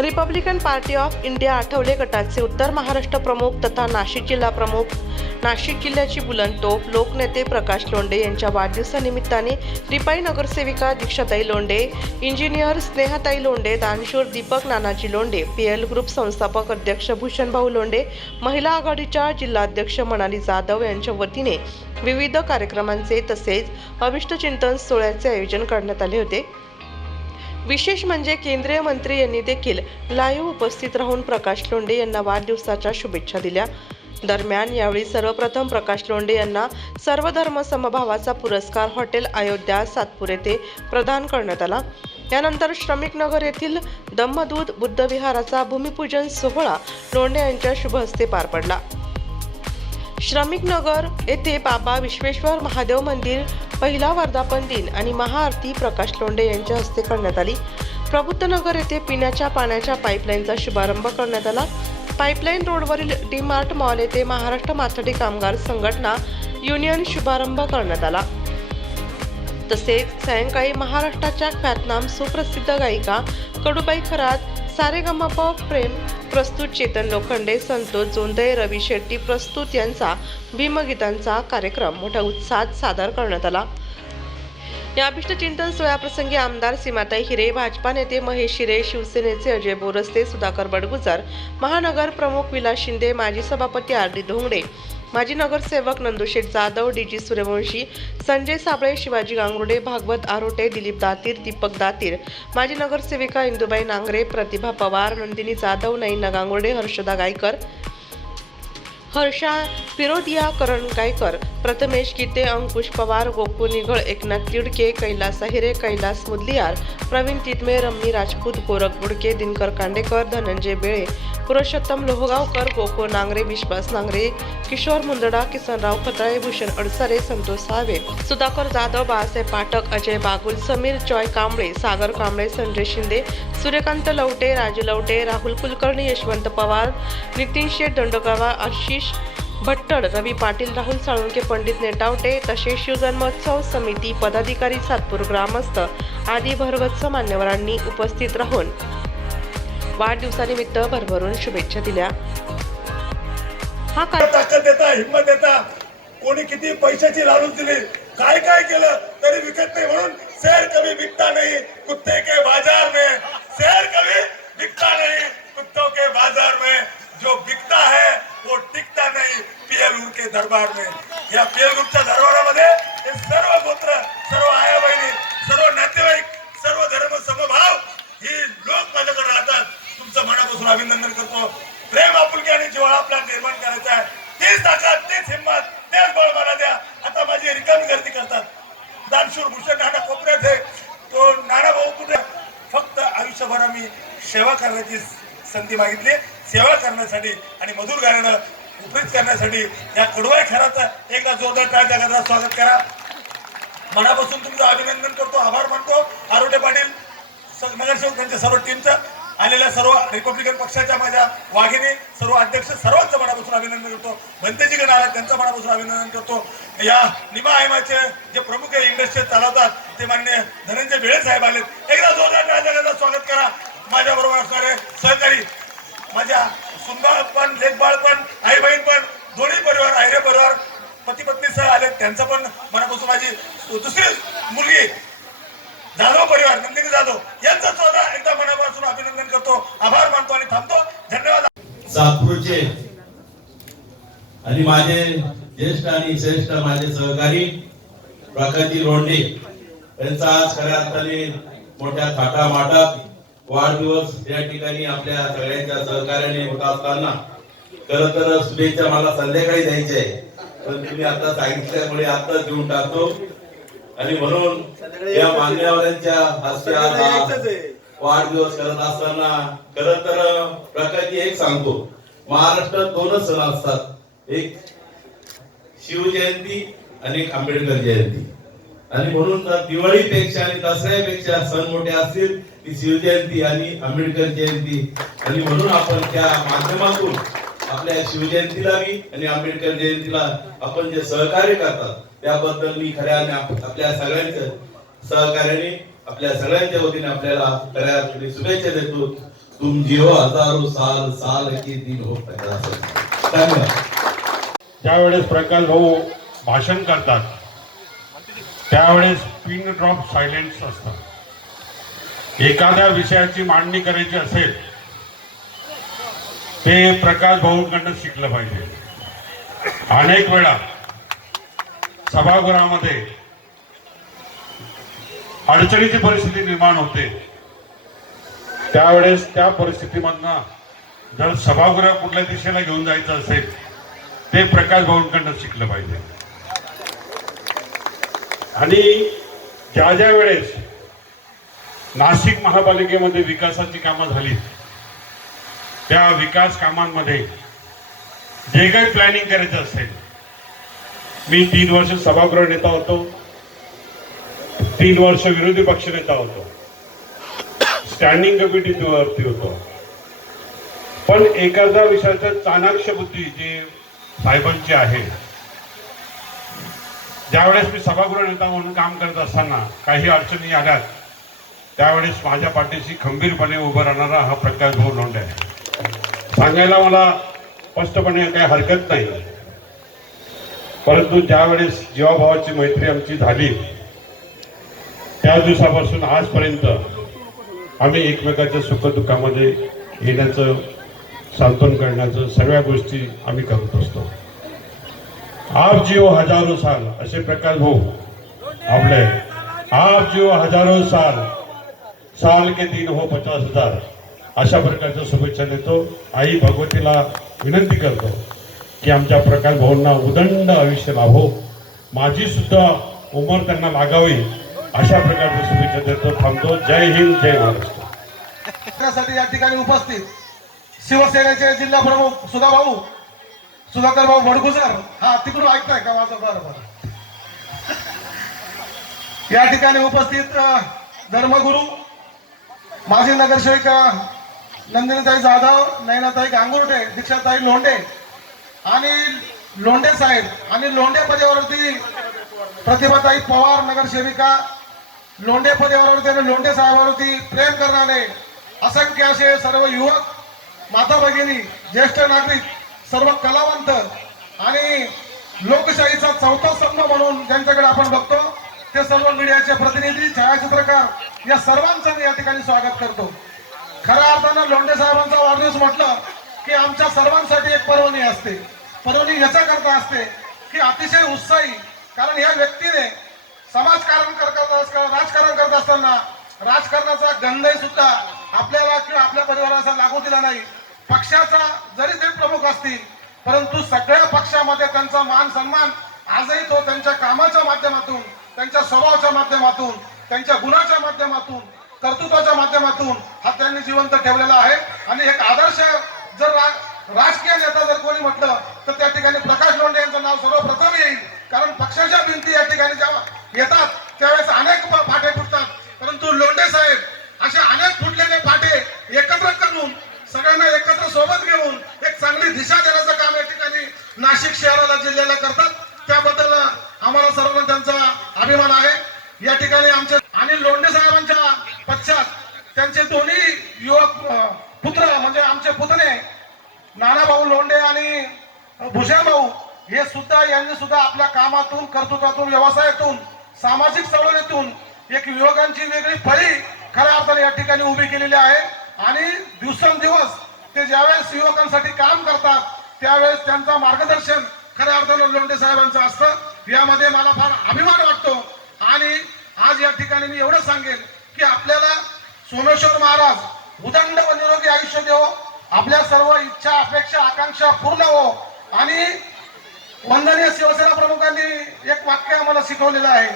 Republican party of India Athawale गटाचे उत्तर महाराष्ट्र प्रमुख तथा नाशिक जिल्हा प्रमुख, नाशिक जिल्ह्याची बुलंद तोफ लोकनेते प्रकाश लोंढे यांच्या वाढदिवसानिमित्ताने रिपाई नगरसेविका दीक्षाताई लोंढे, इंजिनियर स्नेहाताई लोंढे, दानशूर दीपक नानाजी लोंढे, पीएल ग्रुप संस्थापक अध्यक्ष भूषणभाऊ लोंढे, महिला आघाडीच्या जिल्हाध्यक्ष मनाली जाधव यांच्या वतीने विविध कार्यक्रमांचे तसेच अभिष्टचिंतन सोहळ्याचे आयोजन करण्यात आले होते। विशेष म्हणजे केंद्रीय मंत्री यांनी देखील लाईव्ह उपस्थित राहून प्रकाश लोंढे यांना वाढदिवसाच्या शुभेच्छा दिल्या। दरम्यान यावेळी सर्वप्रथम प्रकाश लोंढे यांना सर्वधर्म समभावाचा पुरस्कार हॉटेल अयोध्या सातपूर येथे प्रदान करण्यात आला। यानंतर श्रमिक नगर येथील धम्मदूत बुद्ध विहाराचा भूमिपूजन सोहळा लोंढे यांच्या शुभ हस्ते पार पडला। श्रमिक नगर येथे बाबा विश्वेश्वर महादेव मंदिर पहिला वर्धापन दिन आणि महाआरती प्रकाश लोंढे यांच्या हस्ते करण्यात आली। प्रबुद्ध नगर येथे पिण्याच्या पाण्याच्या पाईपलाईनचा शुभारंभ करण्यात आला। पाईपलाईन रोडवरील डी मार्ट मॉल येथे महाराष्ट्र माथाडी कामगार संघटना युनियन शुभारंभ करण्यात आला। तसेच सायंकाळी महाराष्ट्राच्या ख्यातनाम सुप्रसिद्ध गायिका कडूबाई खरात, सारेगमप प्रेम प्रस्तुत चेतन लोखंडे, संतोष जोंधळे, रवी शेट्टी प्रस्तुत यांचा भीमगीतांचा कार्यक्रम मोठ्या उत्साहात सादर करण्यात आला। या अभिष्टचिंतन सोहळ्याप्रसंगी आमदार सीमाताई हिरे, भाजपा नेते महेश हिरे, शिवसेनेचे अजय बोरस्ते, सुधाकर बडगुजर, महानगर प्रमुख विलास शिंदे, माजी सभापती आर डी धोंगडे, माजी नगरसेवक नंदुशेठ जाधव, डीजी सूर्यवंशी, संजय साबळे, शिवाजी गांगुर्डे, भागवत आरोटे, दिलीप दातीर, दीपक दातीर, माजी नगरसेविका इंदुबाई नांगरे, प्रतिभा पवार, नंदिनी जाधव, नैना गांगुर्डे, हर्षदा गायकर, हर्षा फिरोदिया, करण गायकर, प्रथमेश गीते, अंकुश पवार, गोकुळ निघळ, एकनाथ तिडके, कैलास अहिरे, कैलास मुदलियार, प्रवीण तितमे, रम्मी राजपूत, गोरख बुडके, दिनकर कांडेकर, धनंजय बेळे, पुरुषोत्तम लोहगावकर, गोकुळ नांगरे, विश्वास नांगरे, किशोर मुंदडा, किसनराव खताळे, भूषण अडसरे, संतोष सावे, सुधाकर जाधव, बाळासाहेब पाठक, अजय बागुल, समीर जॉय कांबळे, सागर कांबळे, संजय शिंदे, सूर्यकांत लवटे, राजू लवटे, राहुल कुलकर्णी, यशवंत पवार, नितीन शेठ दंडोगावा, आशिष भट्टड, रवी पाटील, राहुल साळुंके, पंडित नेटावटे, तसेच शिवजन्म महोत्सव समिती पदाधिकारी, सातपूर ग्रामस्थ आदी भरगच्च मान्यवरांनी उपस्थित राहून वाढदिवसानिमित्त भरभरून शुभेच्छा दिल्या। हा ताकद देता, हिम्मत देता, कोणी किती पैशाची लालूच दिली, काय काय केलं तरी विकत नाही, म्हणून शेर कभी बिकता नहीं कुत्ते के बाजार में, शेर कभी बिकता नहीं कुत्तों के बाजार में, जो बिकता है वो टिकता नहीं पीएल ग्रुप के दरबार में। या पीएल ग्रुपच्या दरबारामध्ये हे सर्व गोत्र, सर्व आया बहिणी, सर्व नातेवाईक, सर्व धर्म समभाव ही लोक माझ्याकडे राहतात। तुमचं मनापासून अभिनंदन करतो। प्रेम, आपुलकी आणि जिव्हाळा आपला निर्माण करायचा आहे। तीच ताकद, तीच हिंमत, तेच बळ मला द्या। आता माझी रिकामी गर्दी करतात। दानशूर भूषण नाना कोपऱ्यात आहे, तो नाना भाऊ कुठे, फक्त आयुष्यभर आम्ही सेवा करण्याची संधी मागितली, सेवा करण्यासाठी आणि मधुर गाण्यानं उपरीत करण्यासाठी या कडवाई खराचा एकदा जोरदार टाळ्या गजरात स्वागत करा। मनापासून तुमचं अभिनंदन करतो, आभार मानतो। आरोटे पाटील नगरसेवक त्यांच्या सर्व टीमचं, आलेल्या सर्व रिपब्लिकन पक्षाच्या माझ्या वाघिणी, सर्व अध्यक्ष, सर्वांचं मनापासून अभिनंदन करतो। भंतेजी गण आला, त्यांचं मनापासून अभिनंदन करतो। या निमा आयमाचे जे प्रमुख इंडस्ट्री चालवतात ते माननीय धनंजय बेळे साहेब आले, एकदा जोरदार टाळ्या गजरात स्वागत करा। माझ्या बरोबर असणारे सहकारी, माझ्या सुनबाळ पण, लेकबाळ पण, आई बहीण पण, दोन्ही परिवार, आयरे परिवार, पती पत्नी सह आले, त्यांचं पण मनापासून, माझी दुसरी मुलगी जाधव परिवार, नंदिनी जाधव यांचं सुद्धा एकदा मनापासून अभिनंदन करतो, आभार मानतो आणि थांबतो। धन्यवाद। सातपूरचे आणि माझे ज्येष्ठ आणि श्रेष्ठ माझे सहकारी प्रकाश लोंढे यांचा आज खऱ्या अर्थाने मोठ्या थाटामाटात वाढदिवस या ठिकाणी आपल्या सगळ्यांच्या सहकार्याने होत असताना खरं तर शुभेच्छा मला संध्याकाळी द्यायची आहे, पण तुम्ही आता सांगितल्यामुळे आता देऊन टाकतो। आणि म्हणून या मान्यवरांच्या हस्ते वाढदिवस करत असताना खरं तर प्रकाशी एक सांगतो, महाराष्ट्रात दोनच सण असतात, एक शिवजयंती आणि एक आंबेडकर जयंती। आणि म्हणून दिवाळीपेक्षा आणि दसऱ्यापेक्षा सण मोठे असतील ती शिवजयंती आणि आंबेडकर जयंती। आणि म्हणून आपण त्या माध्यमातून आपल्या शिवजयंतीला आणि आंबेडकर जयंतीला आपण जे सहकार्य करतात त्याबद्दल मी खऱ्याने आपल्या सगळ्यांच्या सहकार्याने आपल्या सगळ्यांच्या वतीने आपल्याला खऱ्या अर्थाने शुभेच्छा देतो. तुम जिओ हजारो साल, साल के दिन हो 50. धन्यवाद. ज्यावेळेस प्रकाश भाऊ भाषण करतात त्यावेळेस पिन ड्रॉप सायलेन्स असतं. एखाद्या विषयाची मांडणी करायची असेल ते प्रकाश भाऊंकडनं शिकलं पाहिजे. अनेक वेळा सभागृहामध्ये अडचणीची परिस्थिती निर्माण होते. त्यावेळेस त्या परिस्थितीमधनं जर सभागृह कुठल्या दिशेला घेऊन जायचं असेल ते प्रकाश भाऊंकडनं शिकलं पाहिजे. आणि ज्या ज्या वेळेस नाशिक महापालिकेमध्ये विकासाची कामं झाली त्या विकास कामांमध्ये जे काही प्लॅनिंग करायचं असेल, मी 3 वर्ष सभागृह नेता होतो, 3 वर्ष विरोधी पक्ष नेता होतो, स्टँडिंग कमिटीवरती होतो. पण एखाद्या विषयाच्या चाणाक्ष बुद्धी जी साहेबांची आहे, ज्यावेळेस मी सभागृह नेता म्हणून काम करत असताना काही अडचणी आल्यात त्यावेळेस माझ्या पाठीशी खंबीरपणे उभं राहणारा हा प्रकाश भाऊ लोंढे आहे. सांगायला मला स्पष्टपणे काही हरकत नाही. परंतु ज्यावेळेस जीवाभावाची मैत्री आमची झाली त्या दिवसापासून आजपर्यंत आम्ही एकमेकाच्या सुखदुःखामध्ये येण्याचं, सांत्वन करण्याचं सगळ्या गोष्टी आम्ही करत असतो. आप जिओ हजारो साल असे प्रकाश भाऊ आपले. आप जिओ हजारो साल, साल के दिन हो 50,000 अशा प्रकारच्या शुभेच्छा देतो. आई भगवतीला विनंती करतो की आमच्या प्रकाश भाऊंना उदंड आयुष्य लाभो, माझी सुद्धा उमर त्यांना लागावी अशा प्रकारच्या शुभेच्छा देतो. थांबतो. जय हिंद, जय महाराष्ट्र. त्यासाठी या ठिकाणी उपस्थित शिवसेनेचे जिल्हा प्रमुख सुधाकर भाऊ बडगुजर, हा तिकडून ऐकताय का माझं? बरोबर. या ठिकाणी उपस्थित धर्मगुरू माजी नगरसेविका नंदिनीताई जाधव, नयनाताई गांगुर्डे, दीक्षाताई लोंढे आणि लोंढे साहेब आणि लोंढे पदावरती प्रतिभाताई पवार नगरसेविका, लोंढे पदावरती आणि लोंढे साहेबांवरती प्रेम करणारे असंख्य असे सर्व युवक, माता भगिनी, ज्येष्ठ नागरिक, सर्व कलावंत आणि लोकशाहीचा चौथा स्तंभ म्हणून ज्यांच्याकडे आपण बघतो ते सर्व मीडियाचे प्रतिनिधी, छायाचित्रकार या सर्वांचं मी या ठिकाणी स्वागत करतो. खऱ्या अर्थानं लोंढे साहेबांचा वाढदिवस म्हटलं की आमच्या सर्वांसाठी एक पर्वणी असते. पर्वणी याच्याकरता असते की अतिशय उत्साही, कारण या व्यक्तीने राजकारण करत असताना राजकारणाचा गंधही सुद्धा आपल्याला किंवा आपल्या परिवाराला लागू दिला नाही. पक्षाचा जरी ते प्रमुख असतील परंतु सगळ्या पक्षामध्ये त्यांचा मान सन्मान आजही तो त्यांच्या कामाच्या माध्यमातून, त्यांच्या स्वभावाच्या माध्यमातून, त्यांच्या गुणाच्या माध्यमातून, कर्तृत्वाच्या माध्यमातून हा त्यांनी जिवंत ठेवलेला आहे. आणि एक आदर्श जर राजकीय नेता जर कोणी म्हटलं तर त्या ठिकाणी प्रकाश लोंढे यांचं नाव सर्वप्रथम येईल. कारण पक्षाच्या भिंती या ठिकाणी जेव्हा येतात त्यावेळेस अनेक फाटे फुटतात, परंतु लोंढे साहेब असे अनेक फुटलेले फाटे एकत्र करून सगळ्यांना एकत्र सोबत घेऊन एक चांगली दिशा देण्याचं काम या ठिकाणी नाशिक शहराला, जिल्ह्याला करतात. त्याबद्दल आम्हाला सर्वांना त्यांचा अभिमान आहे. या ठिकाणी आमचे आणि लोंढे साहेबांच्या पश्चात त्यांचे दोन्ही युवक पुत्र म्हणजे आमचे पुतणे नानाभाऊ लोंढे आणि भूषण भाऊ हे सुद्धा, यांनी सुद्धा आपल्या कामातून, कर्तृत्वातून, व्यवसायातून, सामाजिक चळवळीतून एक युवकांची वेगळी फळी खऱ्या अर्थाने या ठिकाणी उभी केलेली आहे. आणि दिवसेंदिवस ते ज्यावेळेस युवकांसाठी काम करतात त्यावेळेस त्यांचं मार्गदर्शन खऱ्या अर्थाने लोंढे साहेबांचं असतं. यामध्ये मला फार अभिमान वाटतो. आणि आज या ठिकाणी मी एवढं सांगेन की आपल्याला सोमेश्वर महाराज उदंड व निरोगी आयुष्य देवो, आपल्या सर्व इच्छा, अपेक्षा, आकांक्षा पूर्ण हो. आणि वंदनीय शिवसेना प्रमुखांनी एक वाक्य आम्हाला शिकवलेलं आहे,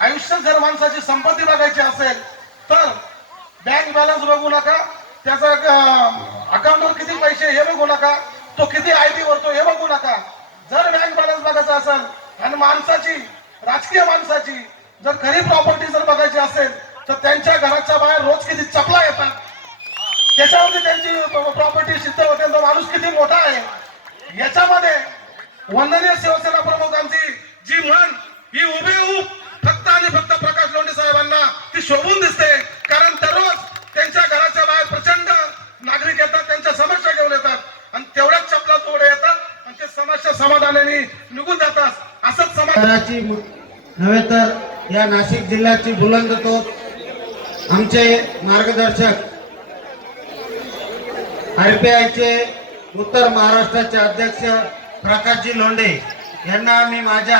आयुष्यात जर माणसाची संपत्ती बघायची असेल तर बँक बॅलन्स बघू नका, त्याचा अकाउंटवर किती पैसे हे बघू नका, तो किती आयटी भरतो हे बघू नका. जर बँक बॅलन्स बघायचा असेल आणि माणसाची, राजकीय माणसाची जर खरी प्रॉपर्टी जर बघायची असेल तर त्यांच्या घराच्या बाहेर रोज किती चपला येतात, त्याच्यावरती त्यांची प्रॉपर्टी सिद्ध होते, तो माणूस किती मोठा आहे. याच्यामध्ये वंदनीय शिवसेना प्रमुखांची जी म्हण ही उभेऊब फक्त आणि फक्त प्रकाश लोंढे साहेबांना ती शोभून दिसते, कारण दररोज त्यांच्या घराच्या बाहेर प्रचंड नागरिक येतात, त्यांच्या समस्या घेऊन येतात आणि तेवढ्याच चपला तोडे येतात आणि ते समस्या समाधानाने निघून जातात. असंच शहराची नव्हे तर या नाशिक जिल्ह्याची बुलंद तोफ आमचे मार्गदर्शक RPIचे उत्तर महाराष्ट्राचे अध्यक्ष प्रकाशजी लोंढे यांना मी माझ्या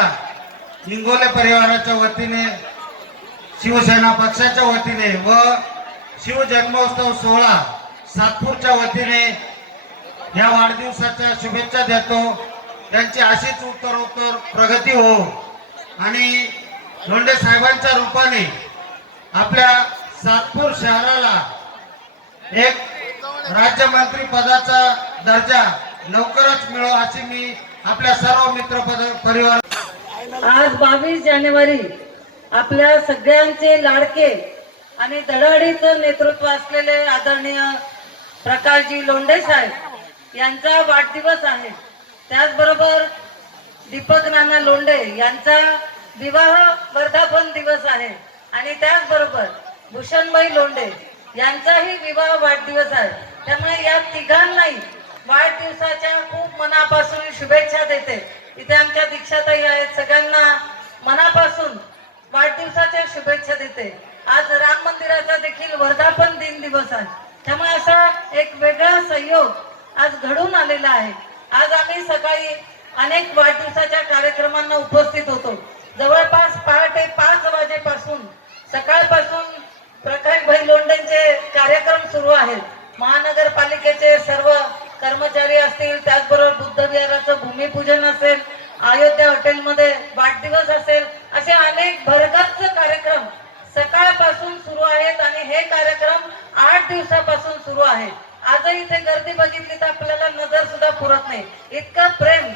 इंगोले परिवाराच्या वतीने, शिवसेना पक्षाच्या वतीने व शिवजन्मोत्सव सोहळा सातपूरच्या वतीने या वाढदिवसाच्या शुभेच्छा देतो. त्यांची अशीच उत्तरोत्तर प्रगती हो आणि लोंढे साहेबांच्या रूपाने आपल्या सातपूर शहराला एक राज्यमंत्री पदाचा दर्जा लवकरच मिळो अशी मी आपल्या सर्व मित्र परिवार. आज 22 जानेवारी आपल्या सगळ्यांचे लाडके आणि धडाडीचं नेतृत्व असलेले आदरणीय प्रकाशजी लोंढे साहेब यांचा वाढदिवस आहे. त्याचबरोबर दीपक नाना लोंढे यांचा विवाह वर्धापन दिवस आहे आणि त्याचबरोबर भूषणबाई लोंढे यांचाही विवाह वाढदिवस आहे. त्यामुळे या तिघांनाही वाढदिवसाच्या खूप मनापासून शुभेच्छा देते. इथे आमच्या दीक्षाताई आहेत, सगळ्यांना मनापासून वाढदिवसाच्या शुभेच्छा देते. आज राम मंदिराचा देखील वर्धापन दिन दिवस आहे. त्यामुळे असा एक वेगळा संयोग आज घडून आलेला आहे. आज आम्ही सकाळी अनेक वाढदिवसाच्या कार्यक्रमांना उपस्थित होतो. जवळपास पहाटे 5 वाजेपासून सकाळपासून प्रकाशभाई लोंढेंचे कार्यक्रम सुरू आहेत. महानगरपालिकेचे सर्व कर्मचारी असतील, त्याचबरोबर बुद्ध विहाराचं भूमिपूजन असेल, अयोध्या हॉटेलमध्ये वाढदिवस असेल, असे अनेक भरगच्च कार्यक्रम सकाळपासून सुरू आहेत आणि हे कार्यक्रम 8 दिवसापासून सुरू आहेत. आजही इथे गर्दी बघितली तर आपल्याला नजर सुद्धा पुरत नाही, इतकं प्रेम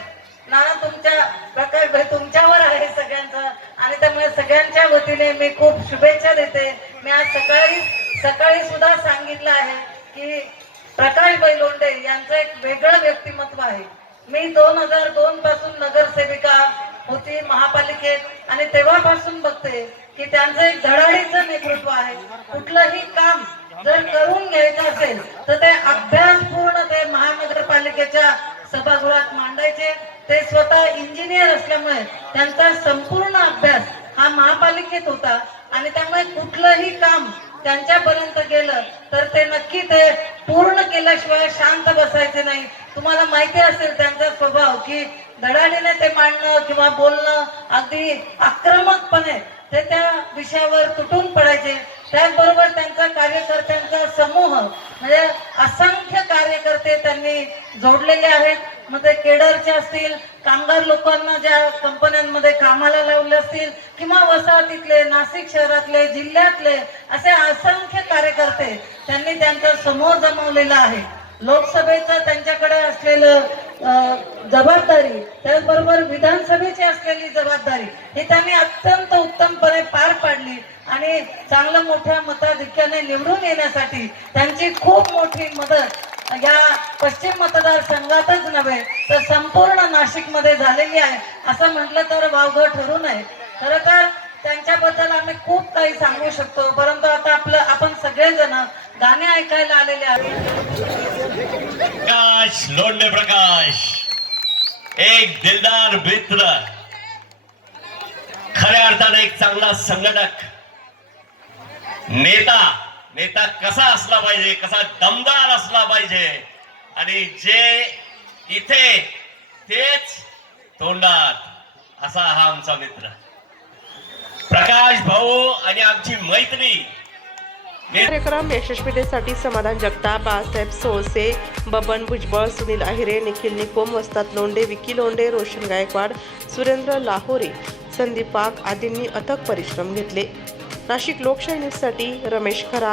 नाना तुमच्या प्रकाशभाई तुमच्यावर आहे सगळ्यांचं. आणि त्यामुळे सगळ्यांच्या वतीने मी खूप शुभेच्छा देते. मी आज सकाळी सुद्धा सांगितलं आहे की प्रकाशभाई लोंढे यांचं एक वेगळं व्यक्तिमत्व आहे. मी 2002 पासून नगरसेविका होती महापालिकेत आणि तेव्हापासून बघते की त्यांचं एक धडाडीचं नेतृत्व आहे. कुठलंही काम जर करून घ्यायचं असेल तर ते अभ्यासपूर्ण ते महानगरपालिकेच्या सभागृहात मांडायचे. ते स्वतः इंजिनियर असल्यामुळे त्यांचा संपूर्ण अभ्यास हा महापालिकेत होता आणि त्यामुळे कुठलंही काम त्यांच्यापर्यंत गेलं तर ते नक्की ते पूर्ण केल्याशिवाय शांत बसायचे नाही. तुम्हाला माहिती असेल त्यांचा स्वभाव की धडाडीने ते मांडणं किंवा बोलणं अगदी आक्रमकपणे ते त्या विषयावर तुटून पडायचे. त्याचबरोबर त्यांचा कार्यकर्त्यांचा समूह म्हणजे असंख्य कार्यकर्ते त्यांनी जोडलेले आहेत. मग ते केडरचे असतील, कामगार लोकांना ज्या कंपन्यांमध्ये कामाला लावले असतील किंवा वसाहतीतले, नाशिक शहरातले, जिल्ह्यातले असे असंख्य कार्यकर्ते त्यांनी त्यांचा समूह जमवलेला आहे. लोकसभेचं त्यांच्याकडे असलेलं जबाबदारी, त्याचबरोबर विधानसभेची असलेली जबाबदारी ही त्यांनी अत्यंत उत्तमपणे पार पाडली आणि चांगलं मोठ्या मताधिक्याने निवडून येण्यासाठी त्यांची खूप मोठी मदत या पश्चिम मतदारसंघातच नव्हे तर संपूर्ण नाशिकमध्ये झालेली आहे असं म्हटलं तर वावगं ठरू नये. खरं तर त्यांच्याबद्दल आम्ही खूप काही सांगू शकतो, परंतु आता आपण सगळेजण गाणे ऐकायला आलेले आहेत. प्रकाश लोंढे प्रकाश एक दिलदार मित्र, खऱ्या अर्थाने एक चांगला संघटक, नेता कसा असला पाहिजे, कसा दमदार असला पाहिजे आणि जे इथे तेच तोंडात असा हा आमचा मित्र प्रकाश भाऊ आणि आमची मैत्री. कार्यक्रम यशस्वीतेसाठी समाधान जगताप, बाळासाहेब सोळसे, बबन भुजबळ, सुनील अहिरे, निखिल निकोम, वस्ताद लोंढे, विकी लोंढे, रोशन गायकवाड, सुरेंद्र लाहोरे, संदीप पाक आदींनी अथक परिश्रम घेतले. नाशिक लोकशाही न्यूजसाठी रमेश खरा.